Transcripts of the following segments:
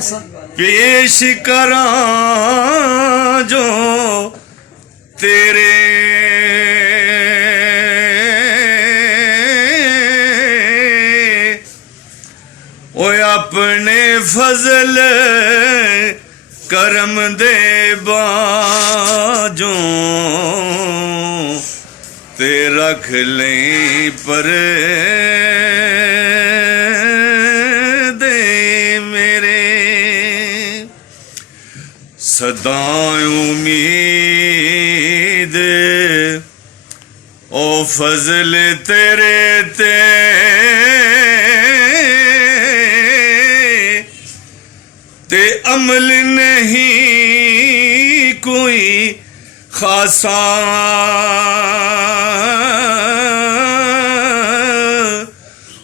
पेश करा जो तेरे ओए अपने फजल करम दे बाजों ते रख लें पर दे मेरे सदा उम्मीद ओ फजल तेरे ते अमल नहीं कोई खासा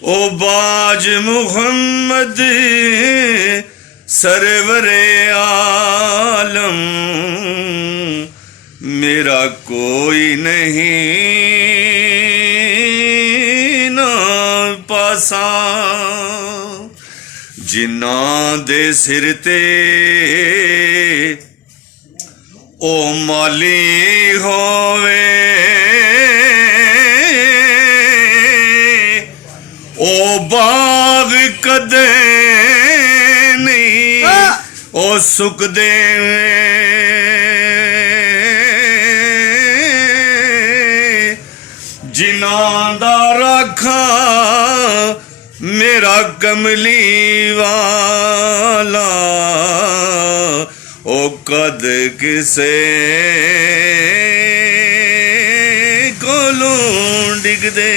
ओ बाज मुहम्मद सरवरे आलम मेरा कोई नहीं ना पासा जिन्हां दे सिर ते ओ माली होवे ओ बाग कदे नहीं ओ सुकदे जिन्हां दा रखा मेरा कमली वाला ओ कद किसे कोलों डिगदे।